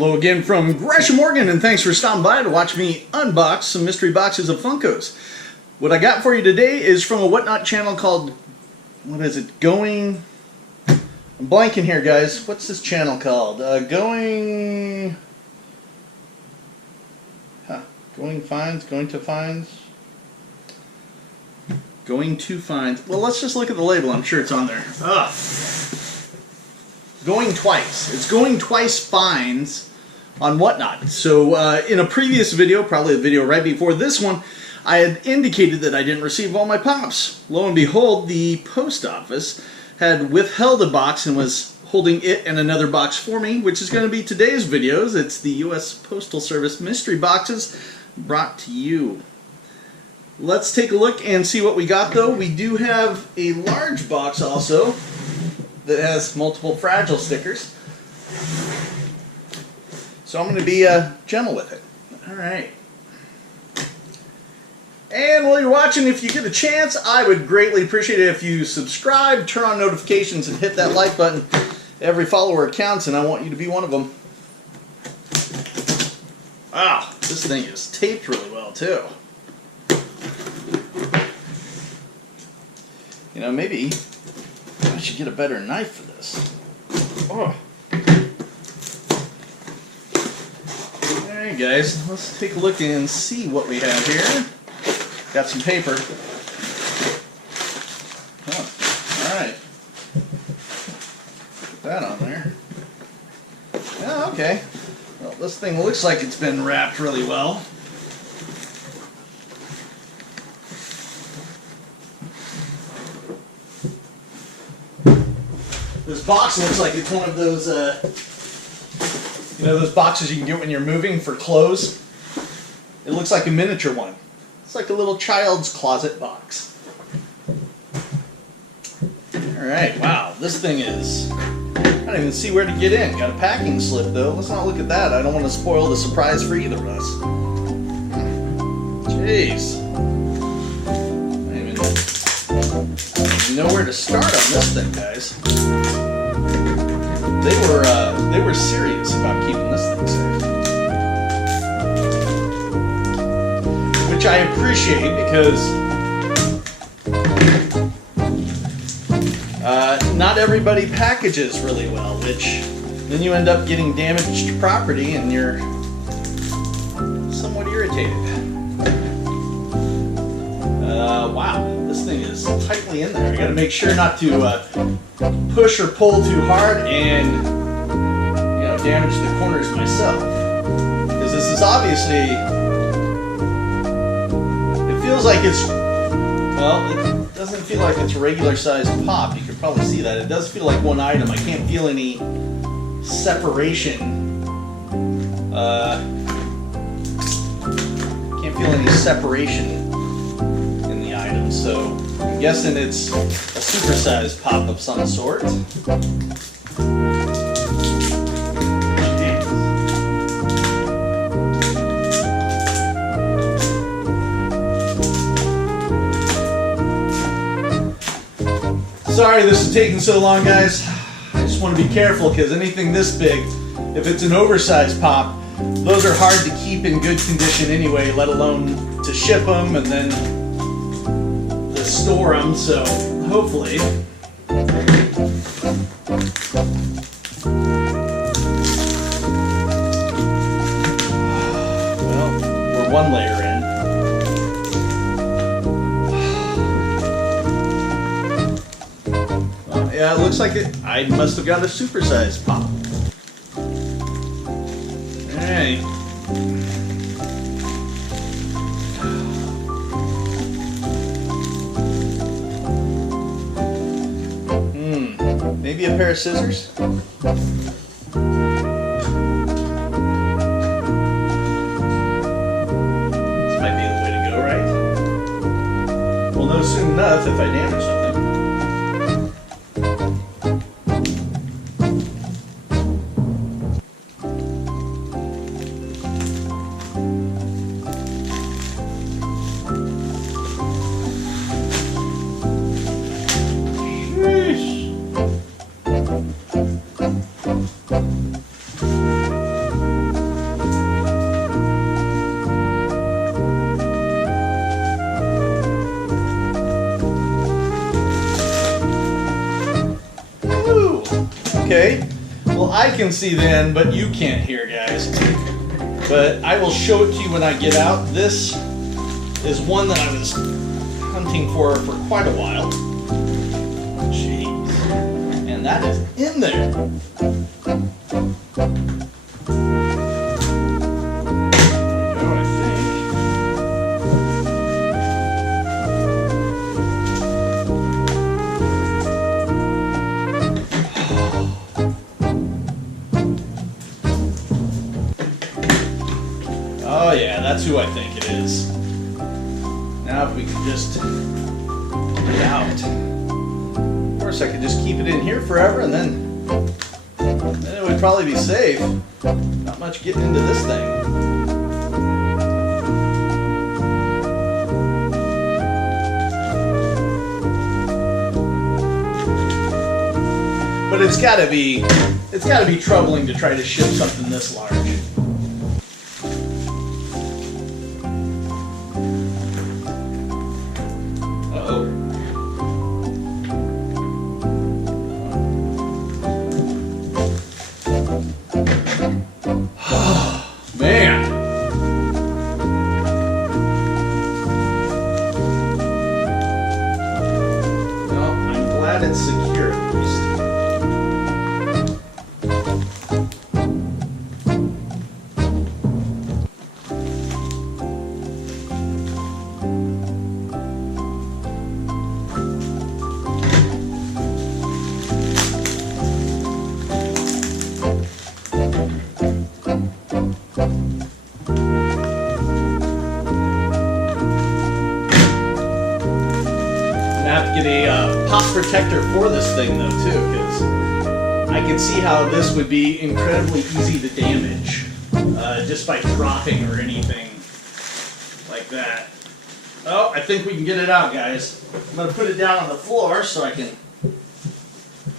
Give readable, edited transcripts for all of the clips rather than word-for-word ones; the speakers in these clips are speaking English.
Hello again from Gresham, Oregon, and thanks for stopping by to watch me unbox some mystery boxes of Funkos. What I got for you today is from a Whatnot channel called, what is it, I'm blanking here, guys. What's this channel called? GoingTwiceFinds? Well, let's just look at the label. I'm sure it's on there. Going Twice. It's GoingTwiceFinds on Whatnot. So in a previous video, probably the video right before this one, I had indicated that I didn't receive all my pops. Lo and behold, the post office had withheld a box and was holding it and another box for me, which is going to be today's videos. It's the U.S. Postal Service mystery boxes brought to you. Let's take a look and see what we got, though. We do have a large box also that has multiple fragile stickers. So I'm going to be gentle with it. Alright. And while you're watching, if you get a chance, I would greatly appreciate it if you subscribe, turn on notifications, and hit that like button. Every follower counts, and I want you to be one of them. Wow, this thing is taped really well, too. You know, maybe I should get a better knife for this. Oh. Alright guys, let's take a look and see what we have here. Got some paper. Oh, alright. Put that on there. Oh, okay. Well, this thing looks like it's been wrapped really well. This box looks like it's one of those, you know, those boxes you can get when you're moving for clothes. It looks like a miniature one. It's like a little child's closet box. Alright, wow, this thing is, I don't even see where to get in. Got a packing slip though. Let's not look at that. I don't want to spoil the surprise for either of us. Jeez. I don't even know where to start on this thing, guys. They were serious about keeping this thing safe, which I appreciate because not everybody packages really well, which then you end up getting damaged property and you're somewhat irritated. Wow, this thing is tightly in there. I got to make sure not to push or pull too hard and, you know, damage the corners myself. Because this is obviously, it feels like it's, well, it doesn't feel like it's a regular sized pop. You could probably see that. It does feel like one item. I can't feel any separation. Can't feel any separation in the item. So I'm guessing it's a supersized pop of some sort. Sorry this is taking so long, guys. I just want to be careful because anything this big, if it's an oversized pop, those are hard to keep in good condition anyway, let alone to ship them and then to store them, so hopefully. Well, we're one layer in. Yeah, it looks like I must have got a supersized pop. Alright. Maybe a pair of scissors? This might be the way to go, right? We'll know soon enough if I damage something. Okay. Well, I can see the end, but you can't hear, guys. But I will show it to you when I get out. This is one that I was hunting for quite a while. Jeez. And that is in there. Oh yeah, that's who I think it is. Now if we can just get it out. Of course I could just keep it in here forever and then it would probably be safe. Not much getting into this thing. But it's gotta be troubling to try to ship something this large. Man. Well, I'm glad it's secure at least. Get a pop protector for this thing though too, because I can see how this would be incredibly easy to damage just by dropping or anything like that. Oh, I think we can get it out, guys. I'm going to put it down on the floor so I can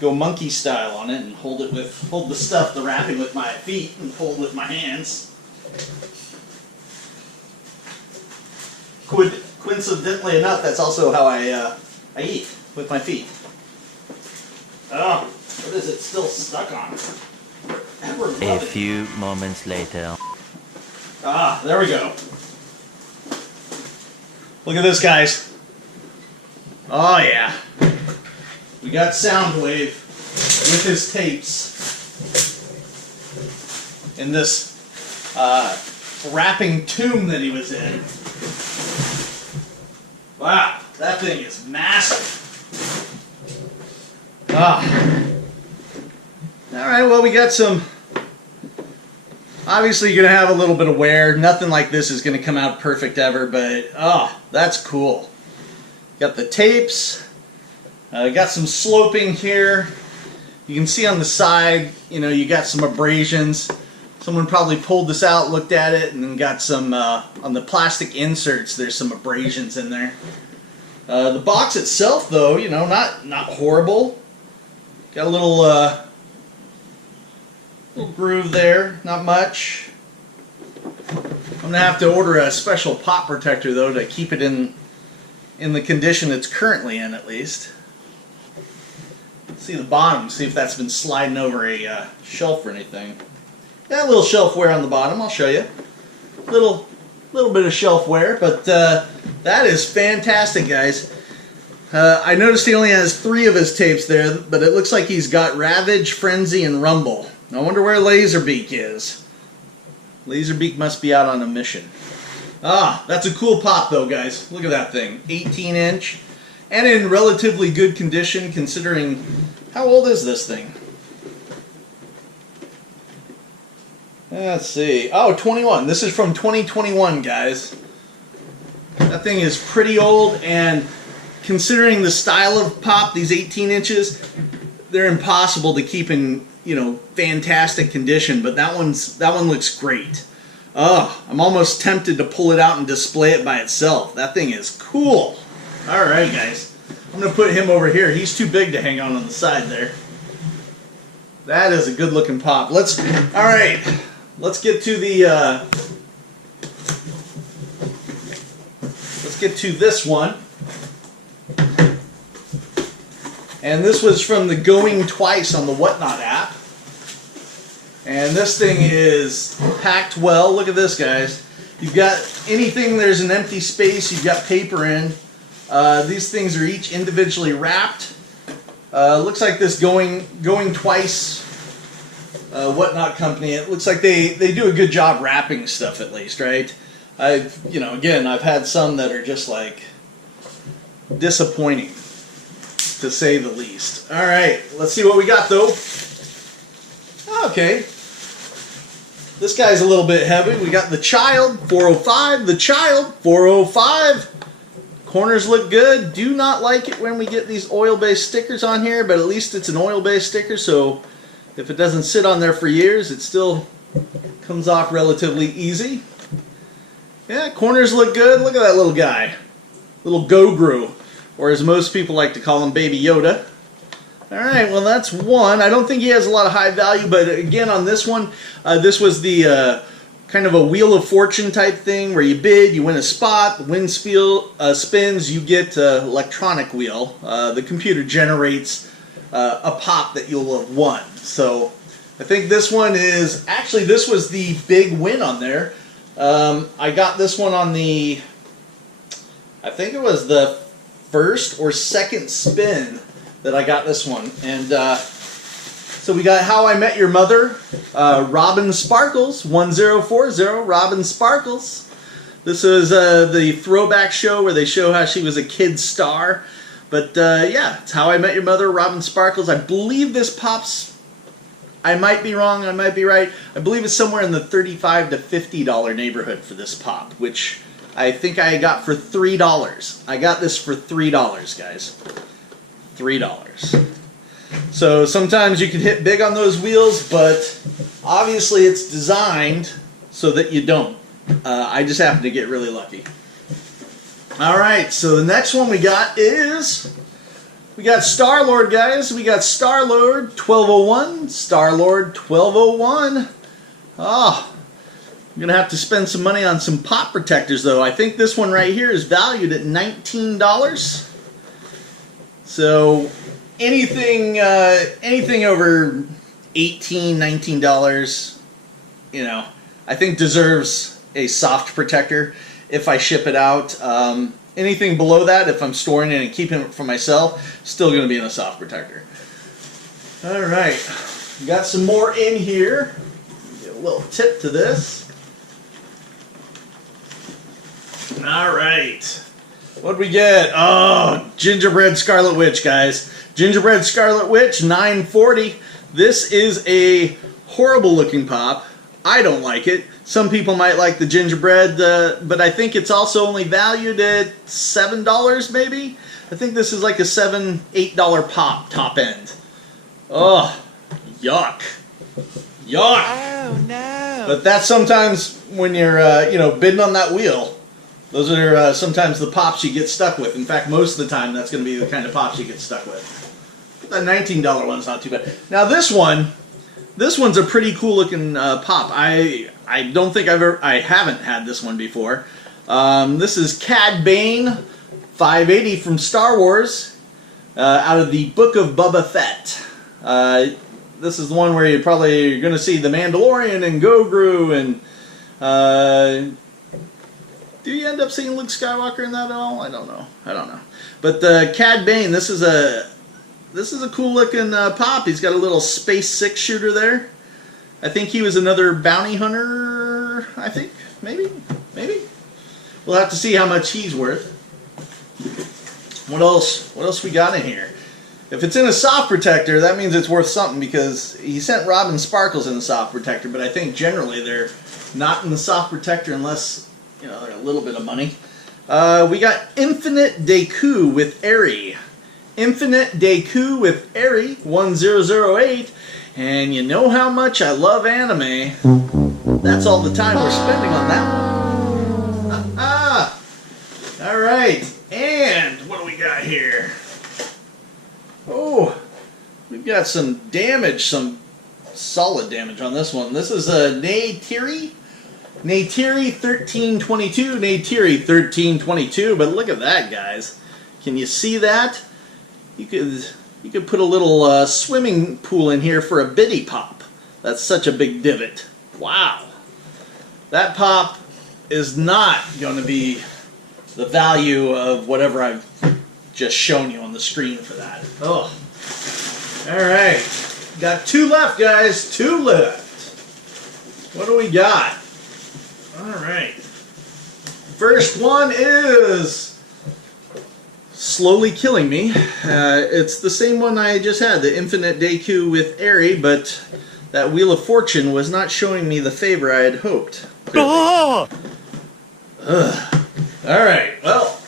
go monkey style on it and hold the stuff, the wrapping with my feet and hold with my hands. Coincidentally enough, that's also how I eat, with my feet. Oh, what is it still stuck on? A few moments later. Ah, there we go. Look at this, guys. Oh yeah. We got Soundwave with his tapes in this wrapping tomb that he was in. Wow, that thing is massive. Ah. Alright, well we got some... Obviously you're going to have a little bit of wear. Nothing like this is going to come out perfect ever, but that's cool. Got the tapes. Got some sloping here. You can see on the side, you got some abrasions. Someone probably pulled this out, looked at it, and then got some, on the plastic inserts, there's some abrasions in there. The box itself, though, not horrible. Got a little groove there, not much. I'm going to have to order a special pop protector, though, to keep it in the condition it's currently in, at least. Let's see the bottom, see if that's been sliding over a shelf or anything. Got a little shelf wear on the bottom, I'll show you. Little bit of shelf wear, but that is fantastic, guys. I noticed he only has 3 of his tapes there, but it looks like he's got Ravage, Frenzy, and Rumble. I wonder where Laserbeak is. Laserbeak must be out on a mission. Ah, that's a cool pop though, guys. Look at that thing. 18-inch. And in relatively good condition, considering... How old is this thing? Let's see. Oh, 21. This is from 2021, guys. That thing is pretty old, and considering the style of pop, these 18 inches, they're impossible to keep in, fantastic condition, but that one looks great. Oh, I'm almost tempted to pull it out and display it by itself. That thing is cool. All right, guys. I'm going to put him over here. He's too big to hang on the side there. That is a good looking pop. All right. Let's get to the, let's get to this one. And this was from the Going Twice on the Whatnot app. And this thing is packed well. Look at this, guys. You've got anything there's an empty space, you've got paper in. These things are each individually wrapped. Looks like this Going Twice Whatnot company, it looks like they do a good job wrapping stuff, at least, right? Again, I've had some that are just like disappointing, to say the least. All right, let's see what we got, though. Okay. This guy's a little bit heavy. We got the Child, 405. The Child, 405. Corners look good. Do not like it when we get these oil-based stickers on here, but at least it's an oil-based sticker, so if it doesn't sit on there for years, it still comes off relatively easy. Yeah, corners look good. Look at that little guy. Little Goguru, or as most people like to call him, Baby Yoda. Alright, well that's one. I don't think he has a lot of high value, but again on this one, this was the kind of a Wheel of Fortune type thing where you bid, you win a spot, the win spins, you get an electronic wheel. The computer generates a pop that you'll have won. So I think this one is, actually this was the big win on there. I got this one on the, I think it was the first or second spin that I got this one. And so we got How I Met Your Mother, Robin Sparkles, 1040, Robin Sparkles. This is the throwback show where they show how she was a kid star. But yeah, it's How I Met Your Mother, Robin Sparkles. I believe this pops, I might be wrong, I might be right. I believe it's somewhere in the $35 to $50 neighborhood for this pop, which I think I got for $3. I got this for $3, guys. $3. So sometimes you can hit big on those wheels, but obviously it's designed so that you don't. I just happen to get really lucky. Alright, so the next one we got is, we got Star-Lord, guys. We got Star-Lord 1201, Star-Lord 1201. Oh, I'm going to have to spend some money on some pop protectors, though. I think this one right here is valued at $19. So anything over $18, $19, I think deserves a soft protector if I ship it out. Anything below that, if I'm storing it and keeping it for myself, still going to be in a soft protector. All right, got some more in here. Get a little tip to this. All right. What'd we get? Oh, Gingerbread Scarlet Witch, guys. Gingerbread Scarlet Witch, $9.40. This is a horrible looking pop. I don't like it. Some people might like the gingerbread, but I think it's also only valued at $7 maybe. I think this is like a $7, $8 pop top end. Oh, yuck. Yuck. Oh, no. But that's sometimes when you're, bidding on that wheel. Those are sometimes the pops you get stuck with. In fact, most of the time, that's going to be the kind of pops you get stuck with. That $19 one's not too bad. Now this one's a pretty cool looking pop. I don't think I haven't had this one before. This is Cad Bane, 580 from Star Wars, out of the Book of Boba Fett. This is the one where you're probably going to see the Mandalorian and Goguru and. Do you end up seeing Luke Skywalker in that at all? I don't know. But Cad Bane, this is a cool looking pop. He's got a little Space 6 shooter there. I think he was another bounty hunter. I think maybe. We'll have to see how much he's worth. What else we got in here? If it's in a soft protector, that means it's worth something, because he sent Robin Sparkles in the soft protector, but I think generally they're not in the soft protector unless they're a little bit of money. We got Infinite Deku with Eri. Infinite Deku with Eri, 1008. And you know how much I love anime. That's all the time we're spending on that one. Alright, and what do we got here? Oh, we've got some damage, some solid damage on this one. This is a Neytiri 1322, Neytiri 1322, but look at that, guys. Can you see that? You could You could put a little swimming pool in here for a bitty pop. That's such a big divot. Wow. That pop is not going to be the value of whatever I've just shown you on the screen for that. Oh. Alright. Got 2 left, guys. 2 left. What do we got? Alright. First one is slowly killing me. It's the same one I just had, the Infinite Deku with Airy, but that Wheel of Fortune was not showing me the favor I had hoped. Oh! Alright, well,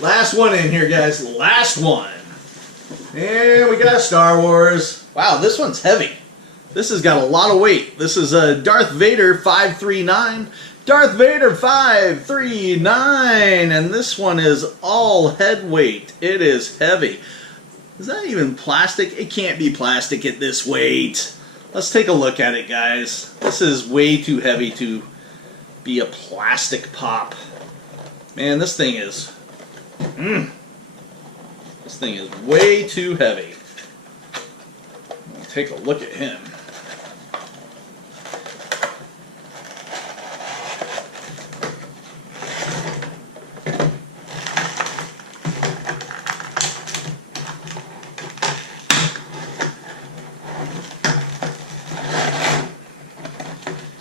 last one in here, guys. Last one. And we got Star Wars. Wow, this one's heavy. This has got a lot of weight. This is a Darth Vader 539. Darth Vader 539. And this one is all head weight. It is heavy. Is that even plastic? It can't be plastic at this weight. Let's take a look at it, guys. This is way too heavy to be a plastic pop. Man, this thing is... This thing is way too heavy. Take a look at him.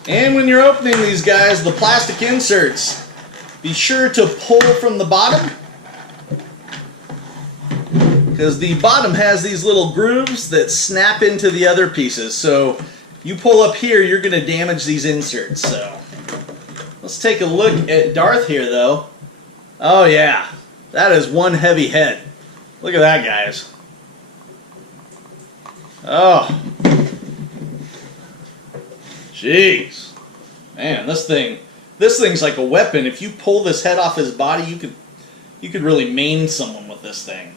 And when you're opening these guys, the plastic inserts, be sure to pull from the bottom, because the bottom has these little grooves that snap into the other pieces. So if you pull up here, you're going to damage these inserts. So let's take a look at Darth here, though. Oh yeah, that is one heavy head. Look at that, guys. Oh, jeez. Man, this thing's like a weapon. If you pull this head off his body, you could really maim someone with this thing.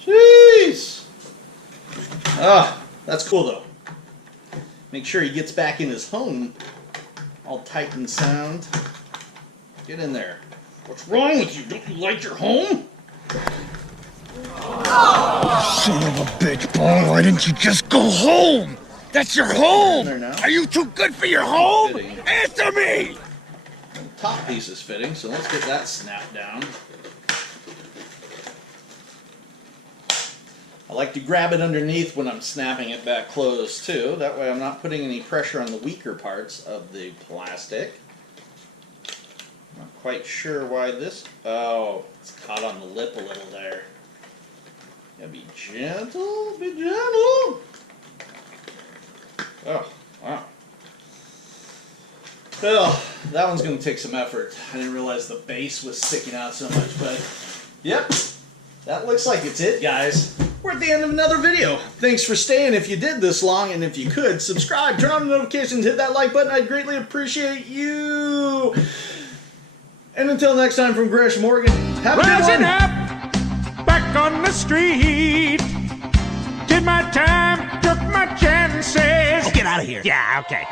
Jeez. Ah, that's cool though. Make sure he gets back in his home all tight and sound. Get in there. What's wrong with you? Don't you like your home? Son of a bitch, Paul, why didn't you just go home? That's your home! Are you too good for your home? Fitting. Answer me! The top piece is fitting, so let's get that snapped down. I like to grab it underneath when I'm snapping it back closed too. That way I'm not putting any pressure on the weaker parts of the plastic. Not quite sure why this... Oh, it's caught on the lip a little there. Gotta be gentle, be gentle. Oh, wow. Well, that one's going to take some effort. I didn't realize the base was sticking out so much, but yep, that looks like it's it, guys. We're at the end of another video. Thanks for staying if you did this long, and if you could, subscribe, turn on the notifications, hit that like button. I'd greatly appreciate you. And until next time from Gresham, Oregon, have a good one. Up, back on the street. Did my time, took my chances. Get out of here. Yeah, okay.